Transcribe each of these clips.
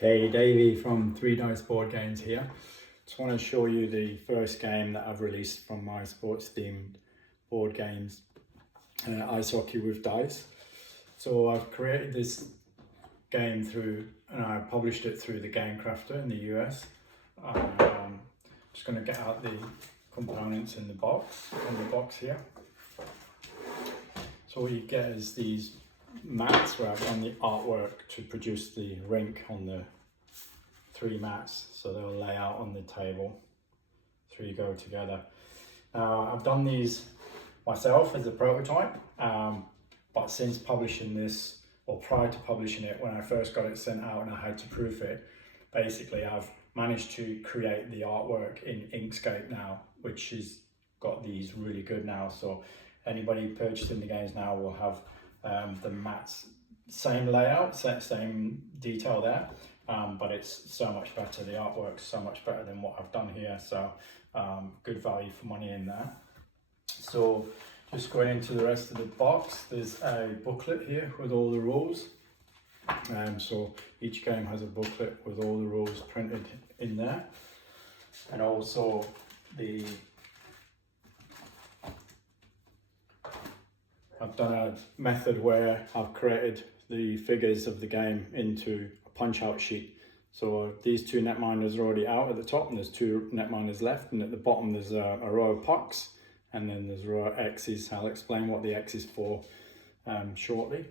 Hey, Davey from 3 Dice Board Games here. Just want to show you the first game that I've released from my sports themed board games, Ice Hockey with Dice. So I've created this game and I published it through the Game Crafter in the US. Just going to get out the components in the box here. So what you get is these mats where I've done the artwork to produce the rink on the 3 mats, so they'll lay out on the table, 3 go together. I've done these myself as a prototype, but since publishing this, or prior to publishing it, when I first got it sent out and I had to proof it, basically I've managed to create the artwork in Inkscape now, which has got these really good now. So anybody purchasing the games now will have the mats, same layout, same detail there, but it's so much better. The artwork's so much better than what I've done here, so good value for money in there. So just going into the rest of the box, there's a booklet here with all the rules. So each game has a booklet with all the rules printed in there, and also I've done a method where I've created the figures of the game into a punch out sheet. So these 2 netminders are already out at the top, and there's 2 netminders left, and at the bottom there's a row of pucks, and then there's a row of X's. I'll explain what the X is for shortly.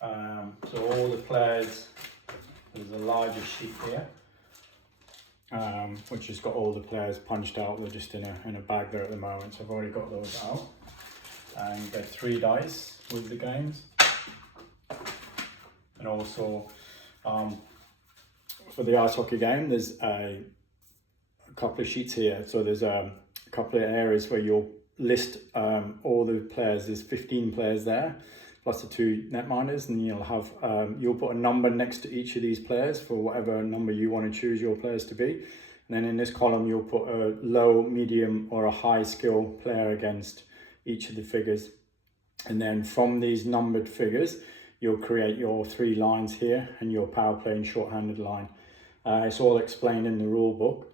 So all the players, there's a larger sheet here, which has got all the players punched out. They're just in a bag there at the moment, so I've already got those out. And you get 3 dice with the games, and also for the ice hockey game there's a couple of sheets here. So there's a couple of areas where you'll list all the players. There's 15 players there, plus the 2 netminders, and you'll have you'll put a number next to each of these players for whatever number you want to choose your players to be. And then in this column you'll put a low, medium or a high skill player against each of the figures. And then from these numbered figures you'll create your 3 lines here and your power play and shorthanded line. It's all explained in the rule book.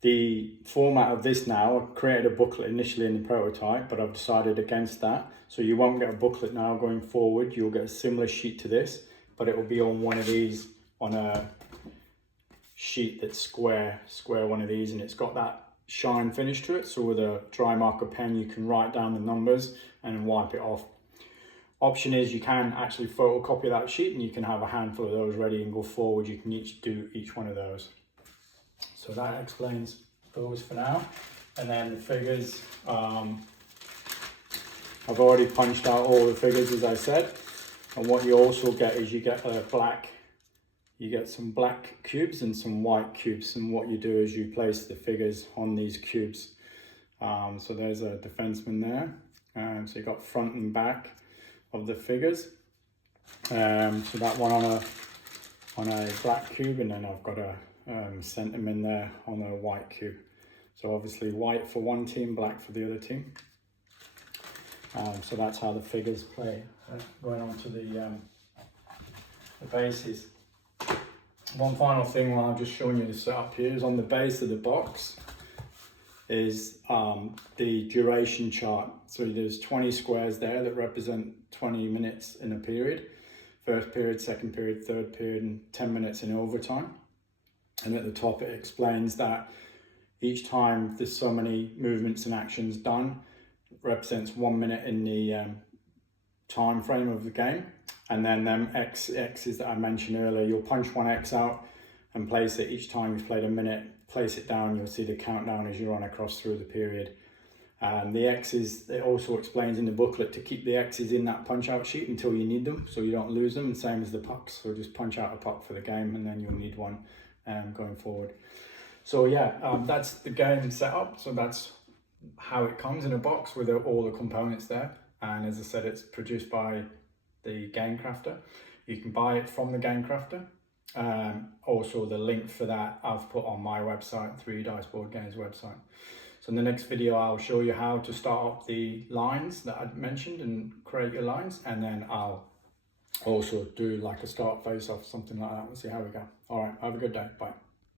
The format of this now, I created a booklet initially in the prototype, but I've decided against that. So you won't get a booklet now going forward. You'll get a similar sheet to this, but it will be on one of these, on a sheet that's square one of these, and it's got that shine finish to it. So with a dry marker pen, you can write down the numbers and wipe it off. Option is you can actually photocopy that sheet, and you can have a handful of those ready and go forward. You can do each one of those. So that explains those for now. And then the figures, I've already punched out all the figures, as I said. And what you also get is you get some black cubes and some white cubes. And what you do is you place the figures on these cubes. So there's a defenseman there. So you got front and back of the figures. So that one on a black cube, and then I've got a sent them in there on a white cube. So obviously white for one team, black for the other team. So that's how the figures play. Going on to the bases. One final thing while I'm just showing you the setup here is on the base of the box is the duration chart. So there's 20 squares there that represent 20 minutes in a period. First period, second period, third period, and 10 minutes in overtime. And at the top it explains that each time there's so many movements and actions done, it represents 1 minute in the time frame of the game. And then them X's that I mentioned earlier, you'll punch one X out and place it. Each time you've played a minute, place it down, you'll see the countdown as you run across through the period. And the X's, it also explains in the booklet to keep the X's in that punch out sheet until you need them, so you don't lose them. And same as the pucks, so just punch out a puck for the game and then you'll need one going forward. So yeah, that's the game setup. So that's how it comes in a box with all the components there. And as I said, it's produced by the Game Crafter. You can buy it from the Game Crafter. Also the link for that I've put on my website, 3 Dice Board Games website. So in the next video I'll show you how to start up the lines that I mentioned and create your lines, and then I'll Also do like a start face off, something like that. We'll see how we go. All right, have a good day. Bye.